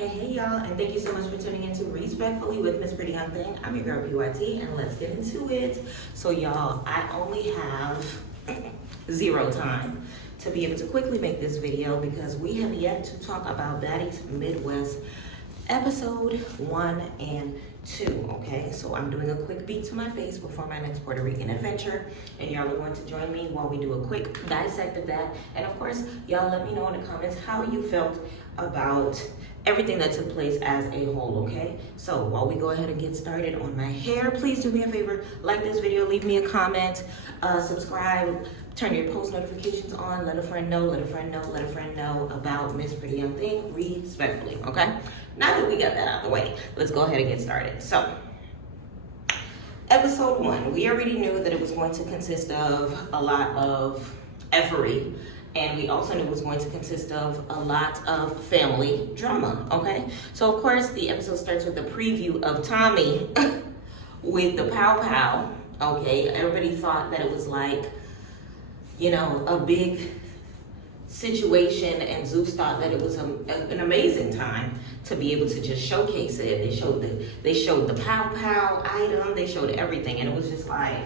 Hey y'all, and thank you so much for tuning in to Respectfully with Miss Pretty Young Thing. I'm your girl PYT, and let's get into it. So y'all, I only have 0 time to be able to quickly make this video because we have yet to talk about Baddies Midwest episode 1 and 2, okay? So I'm doing a quick beat to my face before my next Puerto Rican adventure, and y'all are going to join me while we do a quick dissect of that. And of course, y'all let me know in the comments how you felt about everything that took place as a whole, okay? So while we go ahead and get started on my hair, please do me a favor, like this video, leave me a comment, subscribe, turn your post notifications on, let a friend know, let a friend know, let a friend know about Miss Pretty Young Thing, respectfully, okay? Now that we got that out of the way, let's go ahead and get started. So, episode 1, we already knew that it was going to consist of a lot of effery, and we also knew it was going to consist of a lot of family drama, okay? So of course, the episode starts with a preview of Tommy with the pow pow, okay? Everybody thought that it was like, you know, a big situation, and Zeus thought that it was an amazing time to be able to just showcase it. They showed the pow pow item, they showed everything, and it was just like,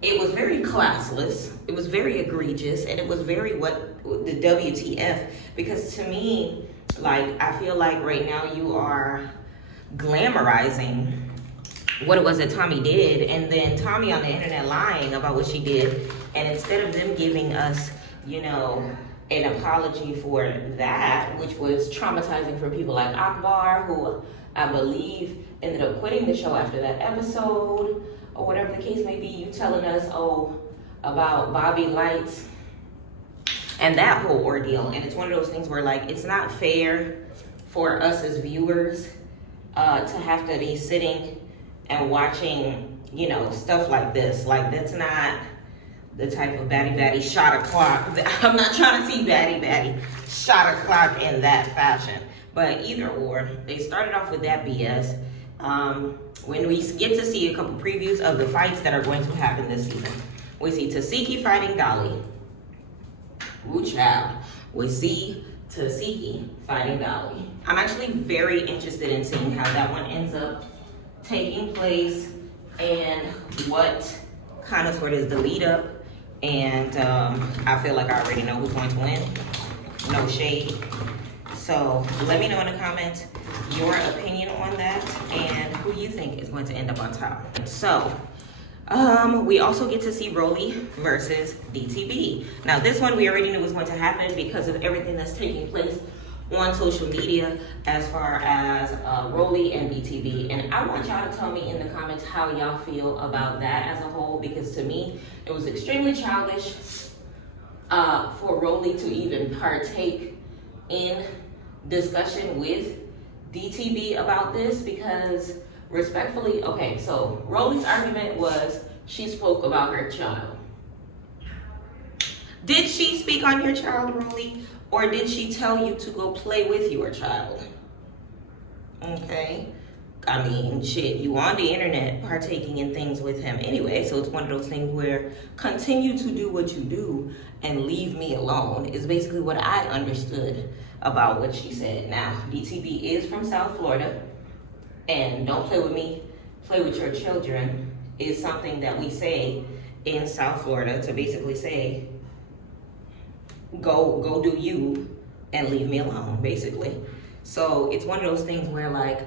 it was very classless, it was very egregious, and it was very the WTF, because to me, like, I feel like right now you are glamorizing what it was that Tommy did, and then Tommy on the internet lying about what she did, and instead of them giving us, you know, an apology for that, which was traumatizing for people like Akbar, who I believe ended up quitting the show after that episode, or whatever the case may be, you telling us, about Bobby Lights and that whole ordeal. And it's one of those things where, like, it's not fair for us as viewers to have to be sitting and watching, you know, stuff like this. Like, that's not the type of baddie shot o'clock. I'm not trying to see baddie shot o'clock in that fashion. But either or, they started off with that BS. When we get to see a couple previews of the fights that are going to happen this season, we see Tasiki fighting Dolly. Woo child. We see Tasiki fighting Dolly. I'm actually very interested in seeing how that one ends up taking place and what kind of sort is the lead up. And I feel like I already know who's going to win. No shade. So let me know in the comments your opinion on that and who you think is going to end up on top. So we also get to see Rolly versus DTB. Now this one we already knew was going to happen because of everything that's taking place on social media as far as Rolly and DTB. And I want y'all to tell me in the comments how y'all feel about that as a whole, because to me, it was extremely childish for Rolly to even partake in discussion with DTB about this, because respectfully, okay, so Rolly's argument was she spoke about her child. Did she speak on your child, Rolly? Or did she tell you to go play with your child? Okay. I mean, shit, you on the internet partaking in things with him anyway, so it's one of those things where continue to do what you do and leave me alone is basically what I understood about what she said. Now, DTB is from South Florida, and don't play with me, play with your children is something that we say in South Florida to basically say, go do you and leave me alone, basically. So it's one of those things where, like,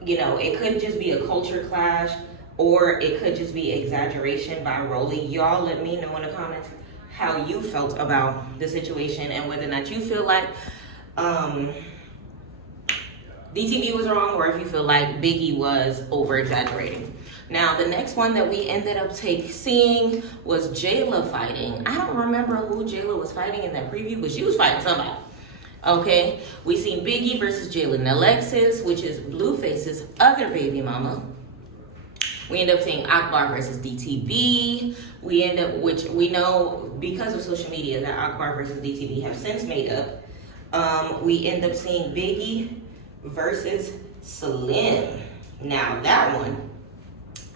you know, it could just be a culture clash, or it could just be exaggeration by Rolly. Y'all let me know in the comments how you felt about the situation and whether or not you feel like DTV was wrong, or if you feel like Biggie was over exaggerating. Now, the next one that we ended up seeing was Jayla fighting. I don't remember who Jayla was fighting in that preview, but she was fighting somebody. Okay, we seen Biggie versus Jalen Alexis, which is Blueface's other baby mama. We end up seeing Akbar versus DTB. We end up, which we know because of social media that Akbar versus DTB have since made up. We end up seeing Biggie versus Slim. Now that one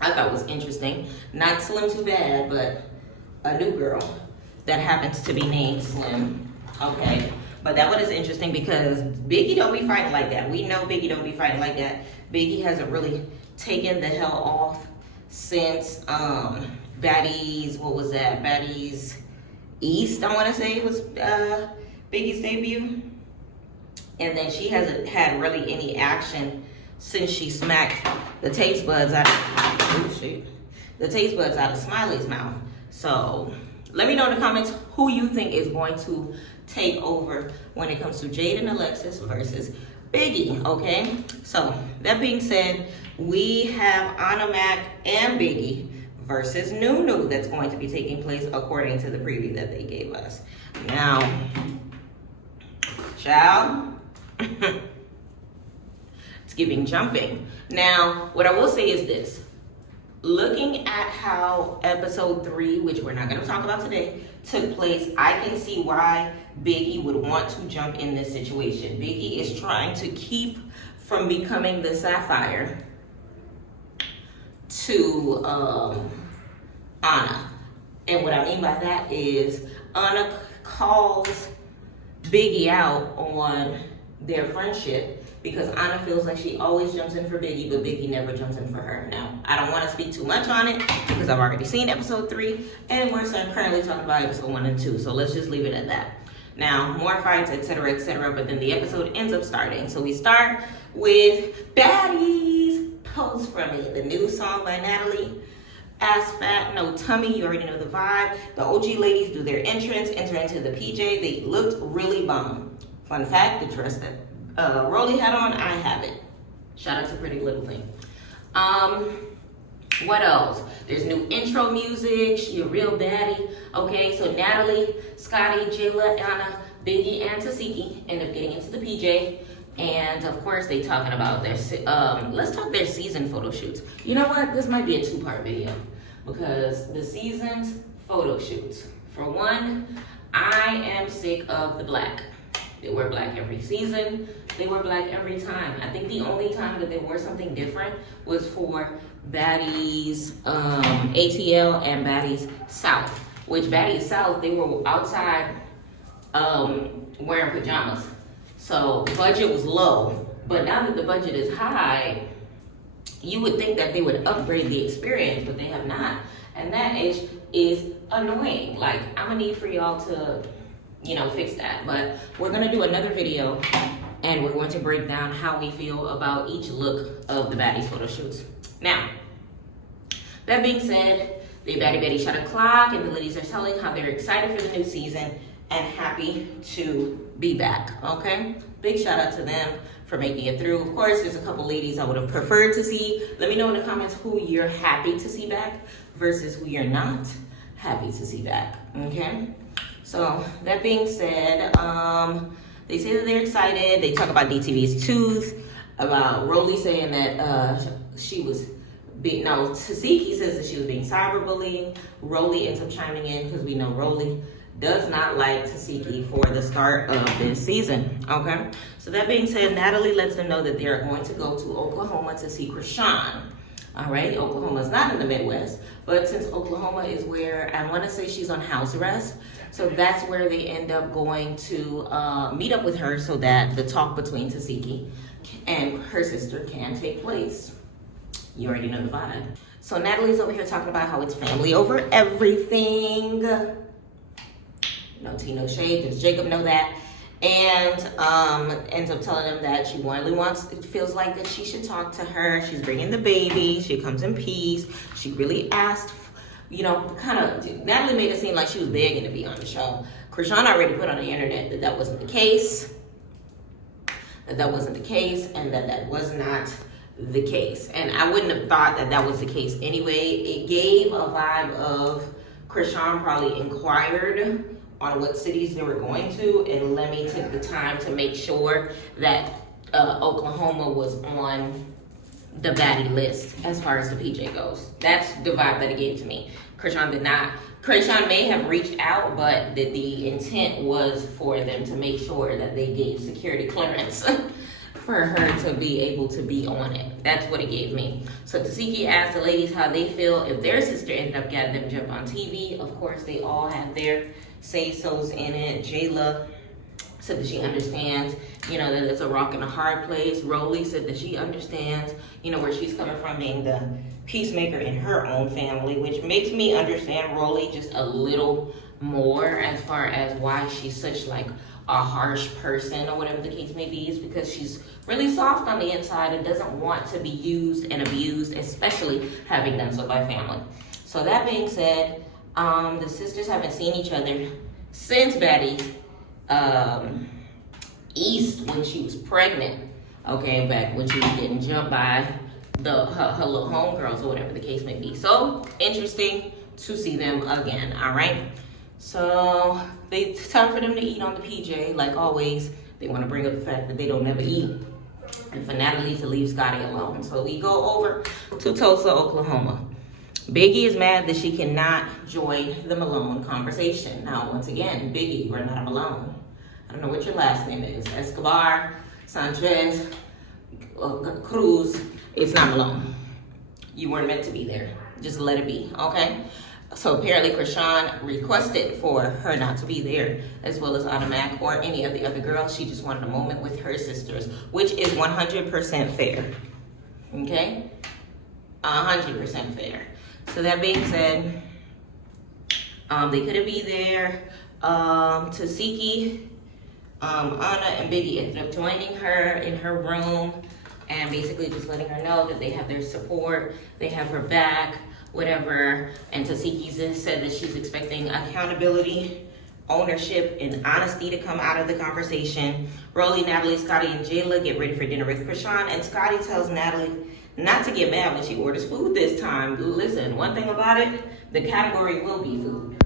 I thought was interesting. Not Slim Too Bad, but a new girl that happens to be named Slim. Okay, But that one is interesting because Biggie don't be fighting like that. We know Biggie don't be fighting like that. Biggie hasn't really taken the hell off since Baddies, what was that? Baddies East, I want to say, was Biggie's debut. And then she hasn't had really any action since she smacked the taste buds out of Smiley's mouth. So let me know in the comments who you think is going to take over when it comes to Jade and Alexis versus Biggie, okay? So that being said, we have Anna Mac and Biggie versus Nunu that's going to be taking place according to the preview that they gave us. Now, child, it's giving jumping. Now, what I will say is this. Looking at how episode 3, which we're not going to talk about today, took place, I can see why Biggie would want to jump in this situation. Biggie is trying to keep from becoming the Sapphire to Anna. And what I mean by that is Anna calls Biggie out on their friendship because Anna feels like she always jumps in for Biggie, but Biggie never jumps in for her. Now, I don't want to speak too much on it because I've already seen episode 3 and we're currently talking about episode 1 and 2. So let's just leave it at that. Now, more fights, etc., but then the episode ends up starting. So we start with Baddies, Pose For Me, the new song by Natalie. Ass Fat, No Tummy, you already know the vibe. The OG ladies do their entrance, enter into the PJ. They looked really bomb. Fun fact, the dress that Rolly had on, I have it. Shout out to Pretty Little Thing. What else? There's new intro music. She a real baddie. Okay, so Natalie, Scotty, Jayla, Anna, Biggie, and Tasiki end up getting into the PJ. And of course, they talking about their, let's talk their season photo shoots. You know what? This might be a 2-part video because the season's photo shoots. For one, I am sick of the black. They wear black every season. They wear black every time. I think the only time that they wore something different was for Baddies ATL and Baddies South. Which Baddies South, they were outside wearing pajamas. So the budget was low. But now that the budget is high, you would think that they would upgrade the experience, but they have not. And that is annoying. Like, I'm gonna need for y'all to, you know, fix that. But we're gonna do another video and we're going to break down how we feel about each look of the Baddies photo shoots. Now, that being said, the Baddie Betty shot a clock and the ladies are telling how they're excited for the new season and happy to be back, okay? Big shout out to them for making it through. Of course, there's a couple ladies I would have preferred to see. Let me know in the comments who you're happy to see back versus who you're not happy to see back, okay? So that being said, they say that they're excited. They talk about DTV's tooth, about Rolly saying that she was being, no, Tasiki says that she was being cyberbullying. Rolly ends up chiming in because we know Rolly does not like Tasiki for the start of this season, okay? So that being said, Natalie lets them know that they are going to go to Oklahoma to see Krishan. All right, Oklahoma is not in the Midwest, but since Oklahoma is where I want to say she's on house arrest, so that's where they end up going to meet up with her so that the talk between Tasiki and her sister can take place. You already know the vibe. So Natalie's over here talking about how it's family over everything. No tea, no shade. Does Jacob know that? And ends up telling him that she really wants, it feels like that she should talk to her. She's bringing the baby. She comes in peace. She really asked, you know, kind of, Natalie made it seem like she was begging to be on the show. Krishan already put on the internet that that wasn't the case. That wasn't the case, and that was not the case. And I wouldn't have thought that that was the case anyway. It gave a vibe of Krishan probably inquired on what cities they were going to, and Lemmy took the time to make sure that Oklahoma was on the baddie list as far as the PJ goes. That's the vibe that it gave to me. Krishan did not. Krishan may have reached out, but the intent was for them to make sure that they gave security clearance for her to be able to be on it. That's what it gave me. So Tasiki asked the ladies how they feel if their sister ended up getting them jump on TV. Of course, they all have their say-sos in it. Jayla said that she understands, you know, that it's a rock and a hard place. Rolly said that she understands, you know, where she's coming from, being the peacemaker in her own family, which makes me understand Rolly just a little more as far as why she's such like a harsh person or whatever the case may be, is because she's really soft on the inside and doesn't want to be used and abused, especially having done so by family. So that being said, the sisters haven't seen each other since Baddies East, when she was pregnant, okay, back when she was getting jumped by her little homegirls or whatever the case may be. So interesting to see them again. All right, so it's time for them to eat on the PJ. Like always, they want to bring up the fact that they don't never eat, and for Natalie to leave Scotty alone. So we go over to Tulsa, Oklahoma. Biggie is mad that she cannot join the Malone conversation. Now, once again, Biggie, you're not Malone. I don't know what your last name is. Escobar, Sanchez, Cruz. It's not Malone. You weren't meant to be there. Just let it be, okay? So apparently Krishan requested for her not to be there, as well as Automac or any of the other girls. She just wanted a moment with her sisters, which is 100% fair, okay? 100% fair. So that being said, they couldn't be there. Tasiki, Anna and Biggie ended up joining her in her room and basically just letting her know that they have their support, they have her back, whatever. And Tasiki said that she's expecting accountability, ownership, and honesty to come out of the conversation. Rolly, Natalie, Scotty, and Jayla get ready for dinner with Krishan, and Scotty tells Natalie not to get mad when she orders food this time. Listen, one thing about it, the category will be food.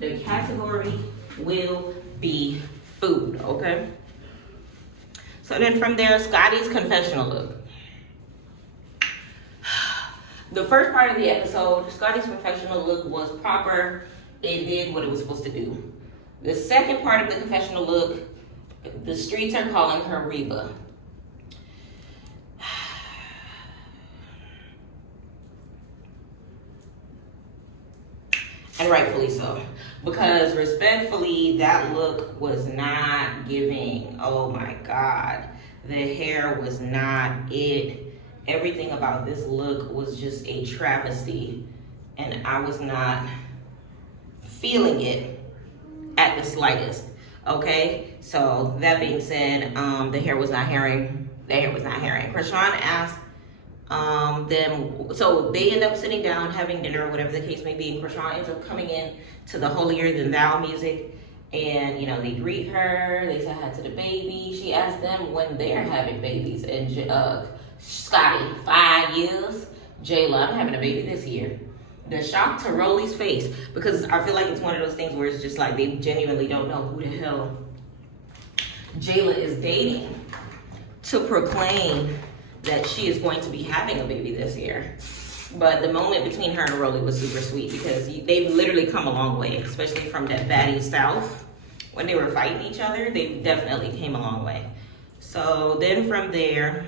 The category will be food, okay? So then from there, Scotty's confessional look. The first part of the episode, Scotty's confessional look was proper. It did what it was supposed to do. The second part of the confessional look, the streets are calling her Reba. And rightfully so, because respectfully, that look was not giving. Oh my God, the hair was not it. Everything about this look was just a travesty, and I was not feeling it at the slightest. Okay, so that being said, the hair was not herring. The hair was not herring. Krishan asked them, so they end up sitting down having dinner or whatever the case may be, and Krishan ends up coming in to the holier than thou music, and you know, they greet her, they say hi to the baby. She asked them when they're having babies, and Scotty, 5 years. Jayla, I'm having a baby this year. The shock to Rolly's face, because I feel like it's one of those things where it's just like they genuinely don't know who the hell Jayla is dating to proclaim that she is going to be having a baby this year. But the moment between her and Rolly was super sweet, because they've literally come a long way, especially from that Baddies South. When they were fighting each other, they definitely came a long way. So then from there,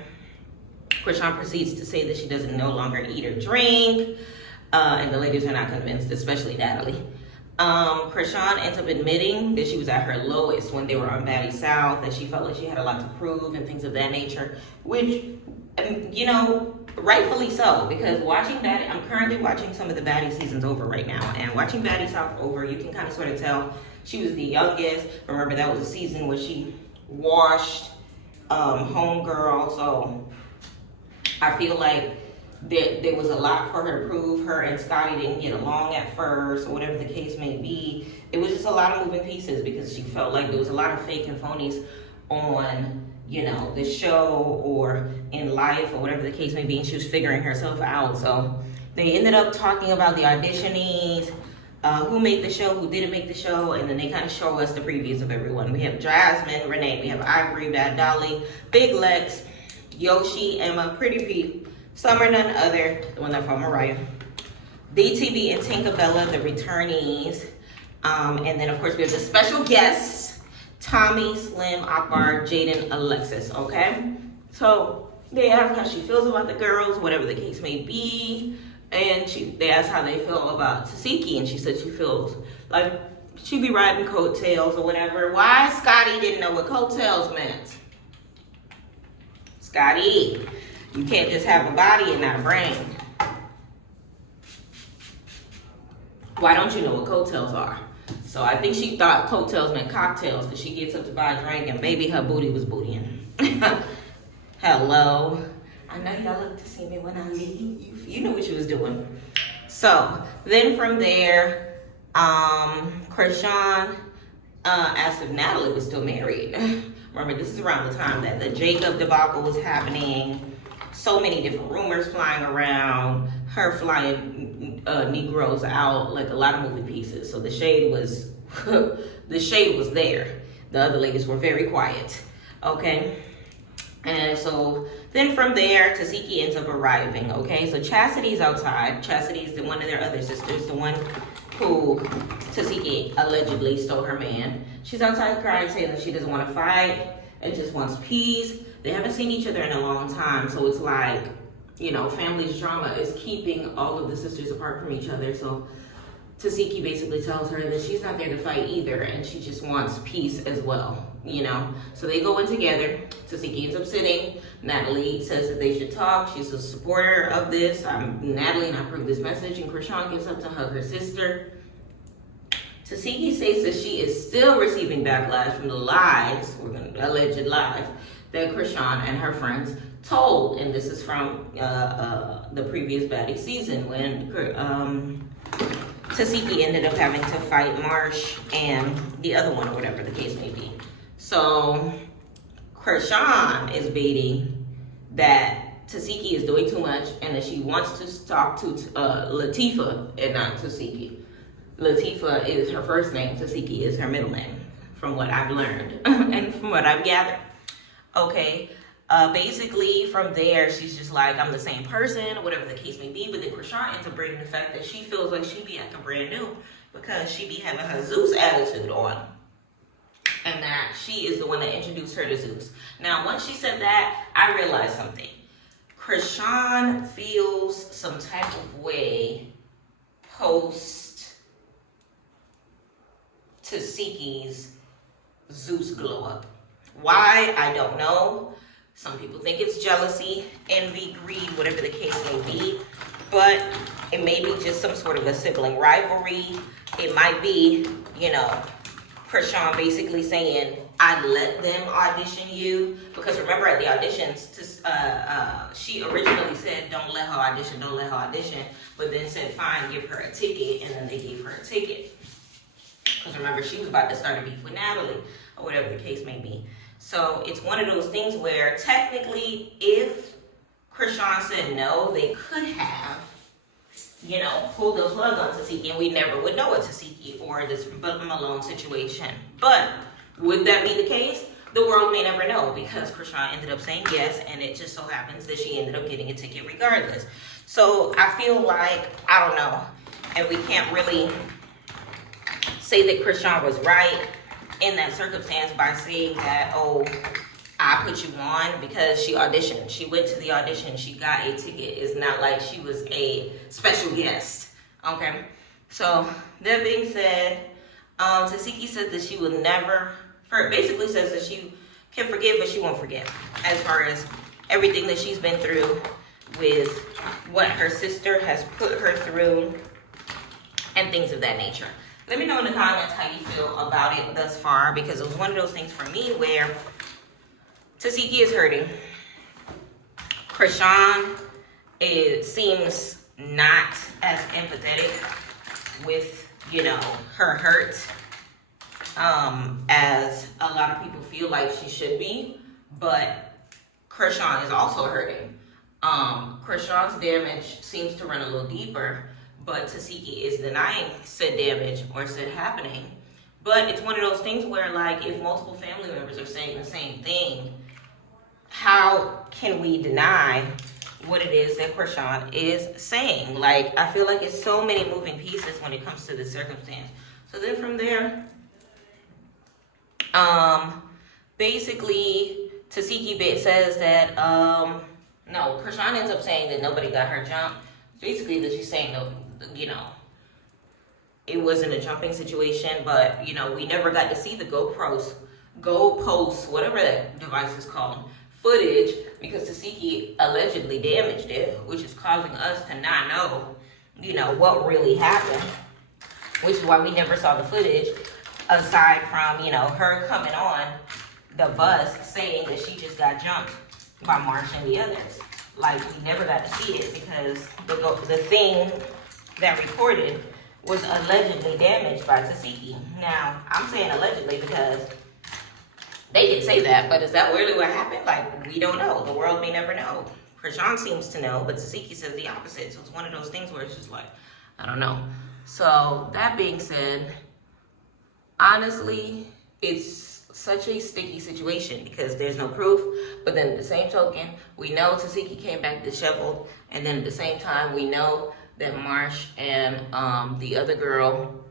Krishan proceeds to say that she doesn't no longer eat or drink, and the ladies are not convinced, especially Natalie. Krishan ends up admitting that she was at her lowest when they were on Baddies South, that she felt like she had a lot to prove and things of that nature, which, you know, rightfully so, because watching that, I'm currently watching some of the Baddies seasons over right now, and watching Baddies South over, you can kind of sort of tell she was the youngest. Remember, that was a season where she washed homegirl, so I feel like there was a lot for her to prove. Her and Scotty didn't get along at first, or whatever the case may be. It was just a lot of moving pieces, because she felt like there was a lot of fake and phonies on, you know, the show or in life or whatever the case may be, and she was figuring herself out. So they ended up talking about the auditionees, who made the show, who didn't make the show, and then they kind of show us the previews of everyone. We have Jasmine, Renee, we have Ivory, Bad Dolly, Big Lex, Yoshi, Emma, Pretty Pete, Summer None Other, the one that from Mariah, DTV and Tinkerbella, the returnees, and then of course we have the special guests, Tommy, Slim, Akbar, Jaden, Alexis, okay? So they ask how she feels about the girls, whatever the case may be, and they asked how they feel about Tasiki, and she said she feels like she be riding coattails or whatever. Why Scotty didn't know what coattails meant? Scotty, you can't just have a body and not a brain. Why don't you know what coattails are? So I think she thought coattails meant cocktails because she gets up to buy a drink and baby, her booty was bootying. Hello. I know y'all look to see me when I leave. You knew what you was doing. So then from there, Krishan asked if Natalie was still married. Remember, this is around the time that the Jacob debacle was happening. So many different rumors flying around. Her flying Negroes out, like a lot of moving pieces. So the shade was, the shade was there. The other ladies were very quiet. Okay. And so then from there, Tasiki ends up arriving. Okay. So Chastity's outside. Chastity's one of their other sisters, the one who Tasiki allegedly stole her man. She's outside crying, saying that she doesn't want to fight and just wants peace. They haven't seen each other in a long time. So it's like, you know, family's drama is keeping all of the sisters apart from each other. So Tasiki basically tells her that she's not there to fight either, and she just wants peace as well, you know. So they go in together. Tasiki ends up sitting. Natalie says that they should talk. She's a supporter of this. Natalie and I approve this message, and Krishan gets up to hug her sister. Tasiki states that she is still receiving backlash from the lies, or alleged lies, that Krishan and her friends told, and this is from the previous Baddies season when Tasiki ended up having to fight Marsh and the other one, or whatever the case may be. So Krishan is baiting that Tasiki is doing too much and that she wants to talk to Latifah and not Tasiki. Latifah is her first name, Tasiki is her middle name, from what I've learned and from what I've gathered. Okay. Basically, from there, she's just like, I'm the same person, whatever the case may be. But then Krishan ends up bringing the fact that she feels like she be acting brand new because she be having her Zeus attitude on. And that she is the one that introduced her to Zeus. Now, once she said that, I realized something. Krishan feels some type of way post Tasiki's Zeus glow up. Why? I don't know. Some people think it's jealousy, envy, greed, whatever the case may be. But it may be just some sort of a sibling rivalry. It might be, you know, Krishan basically saying, I let them audition you. Because remember at the auditions, she originally said, don't let her audition, don't let her audition. But then said, fine, give her a ticket. And then they gave her a ticket. Because remember, she was about to start a beef with Natalie, or whatever the case may be. So it's one of those things where technically if Krishan said no, they could have, you know, pulled the plug on Tasiki and we never would know it Tasiki or this Malone situation. But would that be the case? The world may never know because Krishan ended up saying yes and it just so happens that she ended up getting a ticket regardless. So I feel like, I don't know, and we can't really say that Krishan was right in that circumstance by saying that, oh, I put you on because she auditioned. She went to the audition. She got a ticket. It's not like she was a special guest. Okay? So, that being said, Tasiki says that she will never, basically says that she can forgive, but she won't forget. As far as everything that she's been through with what her sister has put her through and things of that nature. Let me know in the comments how you feel about it thus far, because it was one of those things for me where Tasiki is hurting. Krishan seems not as empathetic with, you know, her hurt as a lot of people feel like she should be. But Krishan is also hurting. Krishan's damage seems to run a little deeper, but Tasiki is denying said damage or said happening. But it's one of those things where, like, if multiple family members are saying the same thing, how can we deny what it is that Krishan is saying? Like, I feel like it's so many moving pieces when it comes to this circumstance. So then from there, basically, Tasiki says that, no, Krishan ends up saying that nobody got her jump. Basically, that she's saying, no, you know, it wasn't a jumping situation, but you know, we never got to see the goalposts, whatever that device is called, footage, because Tasiki allegedly damaged it, which is causing us to not know, you know, what really happened, which is why we never saw the footage, aside from, you know, her coming on the bus saying that she just got jumped by Marsh and the others. Like, we never got to see it because the thing that recorded was allegedly damaged by Tasiki. Now, I'm saying allegedly because they didn't say that, but is that really what happened? Like, we don't know. The world may never know. Krishan seems to know, but Tasiki says the opposite. So it's one of those things where it's just like, I don't know. So that being said, honestly, it's such a sticky situation because there's no proof. But then at the same token, we know Tasiki came back disheveled. And then at the same time, we know that Marsh and the other girl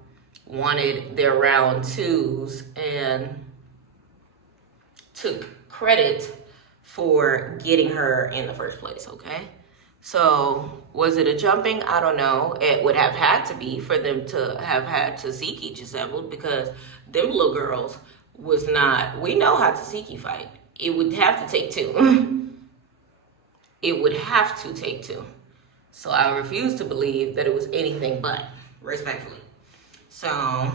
wanted their round twos and took credit for getting her in the first place, okay? So was it a jumping? I don't know. It would have had to be for them to have had Tasiki disheveled because them little girls was not, we know how Tasiki fight. It would have to take two. It would have to take two. So I refuse to believe that it was anything but, respectfully. So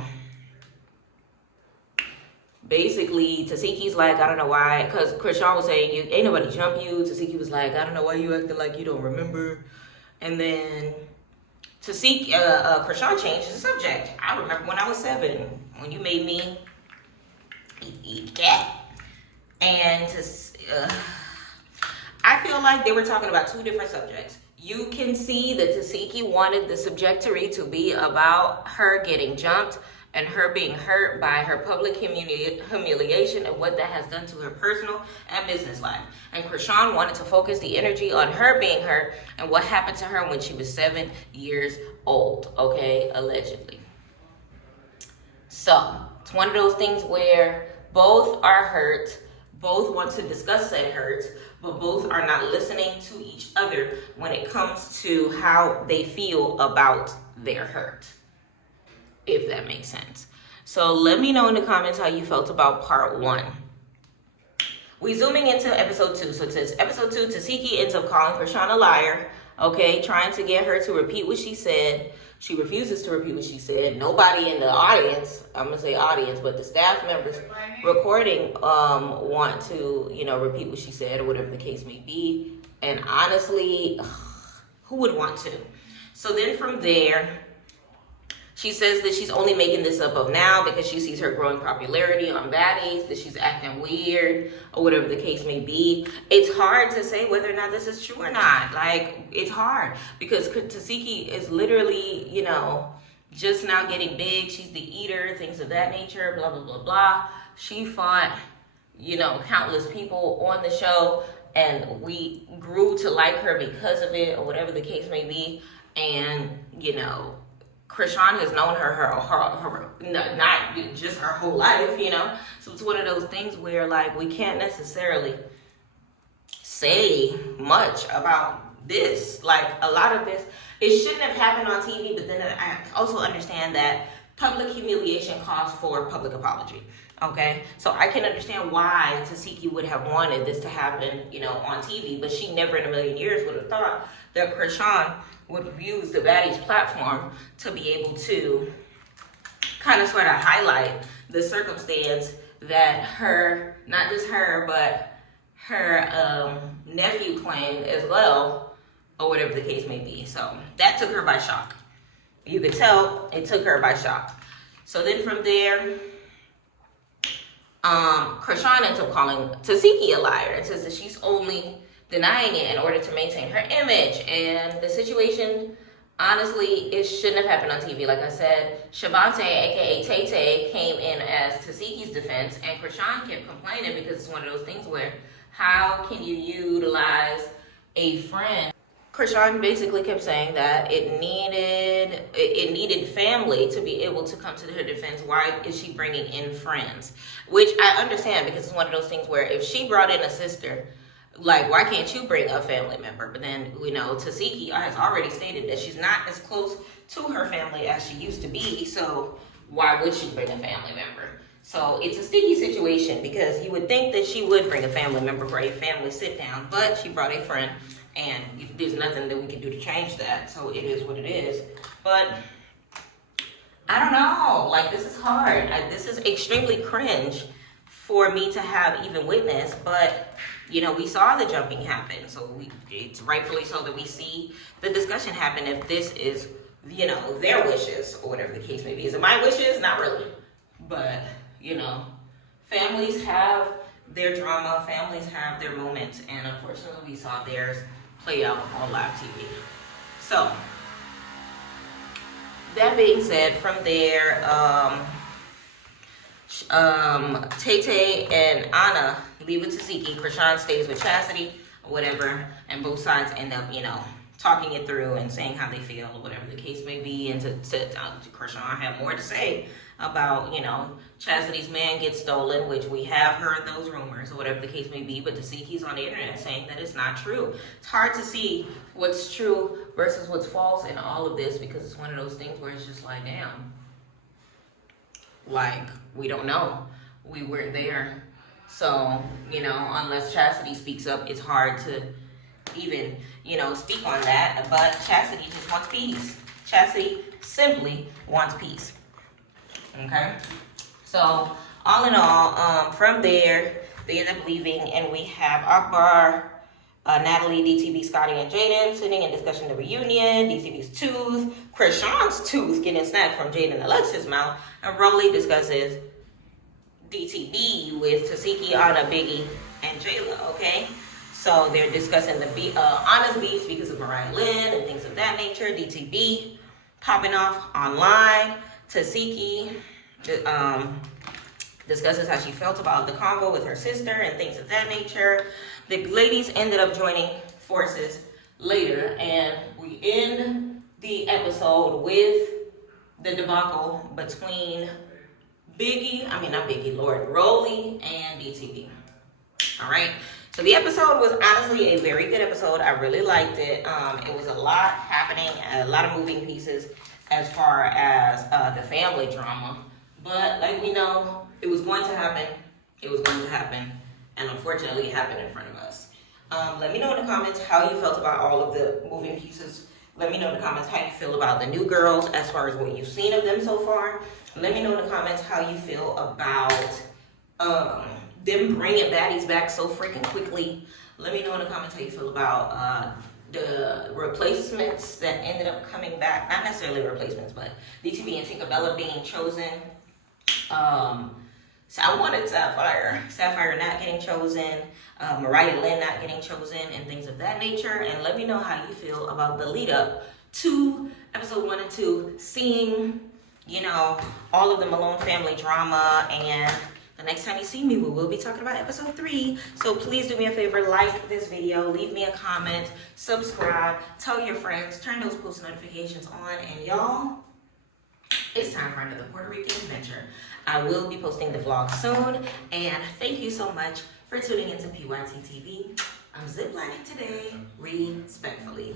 basically, Tasiki's like, I don't know why, because Krishan was saying, you ain't nobody jump you. Tasiki was like, I don't know why you acting like you don't remember. And then Krishan changed the subject. I remember when I was 7, when you made me eat cat. And I feel like they were talking about 2 different subjects. You can see that Tasiki wanted the subjectory to be about her getting jumped and her being hurt by her public humiliation and what that has done to her personal and business life. And Krishan wanted to focus the energy on her being hurt and what happened to her when she was 7 years old, okay, allegedly. So it's one of those things where both are hurt, both want to discuss said hurt, but both are not listening to each other when it comes to how they feel about their hurt, if that makes sense. So let me know in the comments how you felt about part 1. We zooming into episode 2. So it says episode 2, Tasiki ends up calling Krishan a liar, okay, trying to get her to repeat what she said. She refuses to repeat what she said. Nobody in the audience, I'm gonna say audience, but the staff members recording want to, you know, repeat what she said or whatever the case may be. And honestly, who would want to? So then from there, she says that she's only making this up of now because she sees her growing popularity on Baddies, that she's acting weird or whatever the case may be. It's hard to say whether or not this is true or not. Like, it's hard because Tasiki is literally, you know, just now getting big. She's the eater, things of that nature, blah, blah, blah, blah. She fought, you know, countless people on the show and we grew to like her because of it or whatever the case may be. And, you know, Krishan has known her not just her whole life, you know? So it's one of those things where, like, we can't necessarily say much about this. Like, a lot of this, it shouldn't have happened on TV, but then I also understand that public humiliation calls for public apology, okay? So I can understand why Tasiki would have wanted this to happen, you know, on TV, but she never in a million years would have thought that Krishan would use the Baddies platform to be able to kind of sort of highlight the circumstance that her, not just her, but her nephew claimed as well, or whatever the case may be. So that took her by shock. You could tell it took her by shock. So then from there, Krishan ends up calling Tasiki a liar and says that she's only denying it in order to maintain her image. And the situation, honestly, it shouldn't have happened on TV. Like I said, Shavante, aka Tay Tay, came in as Tasiki's defense, and Krishan kept complaining because it's one of those things where how can you utilize a friend? Krishan basically kept saying that it needed family to be able to come to her defense. Why is she bringing in friends? Which I understand because it's one of those things where if she brought in a sister, Like, why can't you bring a family member? But then, you know, Tasiki has already stated that she's not as close to her family as she used to be, so why would she bring a family member? So it's a sticky situation because you would think that she would bring a family member for a family sit down, but she brought a friend, and there's nothing that we can do to change that. So it is what it is. But I don't know. Like, this is hard. This is extremely cringe for me to have even witnessed, but you know, we saw the jumping happen, so it's rightfully so that we see the discussion happen if this is, you know, their wishes or whatever the case may be. Is it my wishes? Not really. But, you know, families have their drama, families have their moments, and unfortunately we saw theirs play out on live TV. So, that being said, from there, Tay and Anna leave with Tasiki. Krishan stays with Chastity, or whatever, and both sides end up, you know, talking it through and saying how they feel, or whatever the case may be. And to Krishan have more to say about, you know, Chastity's man gets stolen, which we have heard those rumors, or whatever the case may be, but Tasiki's on the internet saying that it's not true. It's hard to see what's true versus what's false in all of this, because it's one of those things where it's just like, damn. Like, we don't know. We weren't there. So, you know, unless Chastity speaks up, it's hard to even, you know, speak on that. But Chastity just wants peace. Chastity simply wants peace. Okay? So, all in all, from there, they end up leaving, and we have Akbar, Natalie, DTB, Scotty, and Jaden sitting and discussing the reunion, DTB's tooth, Krishan's tooth getting snapped from Jaden and Alexa's mouth, and Rolly discusses DTB with Tasiki, Anna, Biggie, and Jayla, okay? So they're discussing the Anna's beef because of Mariah Lynn and things of that nature, DTB popping off online, Tasiki discusses how she felt about the convo with her sister and things of that nature. The ladies ended up joining forces later, and we end the episode with the debacle between Rolly and DTB. All right. So the episode was honestly a very good episode. I really liked it. It was a lot happening, a lot of moving pieces as far as the family drama. But like we know, it was going to happen. It was going to happen. And unfortunately, it happened in front of us. Let me know in the comments how you felt about all of the moving pieces. Let me know in the comments how you feel about the new girls as far as what you've seen of them so far. Let me know in the comments how you feel about them bringing Baddies back so freaking quickly. Let me know in the comments how you feel about the replacements that ended up coming back. Not necessarily replacements, but DTB and Tinkerbella being chosen. So I wanted Sapphire not getting chosen, Mariah Lynn not getting chosen, and things of that nature. And let me know how you feel about the lead up to episode 1 and 2, seeing, you know, all of the Malone family drama. And the next time you see me, we will be talking about episode 3. So please do me a favor, like this video, leave me a comment, subscribe, tell your friends, turn those post notifications on, and y'all, it's time for another Puerto Rican adventure. I will be posting the vlog soon, and thank you so much for tuning into PYT TV. I'm ziplining today, respectfully.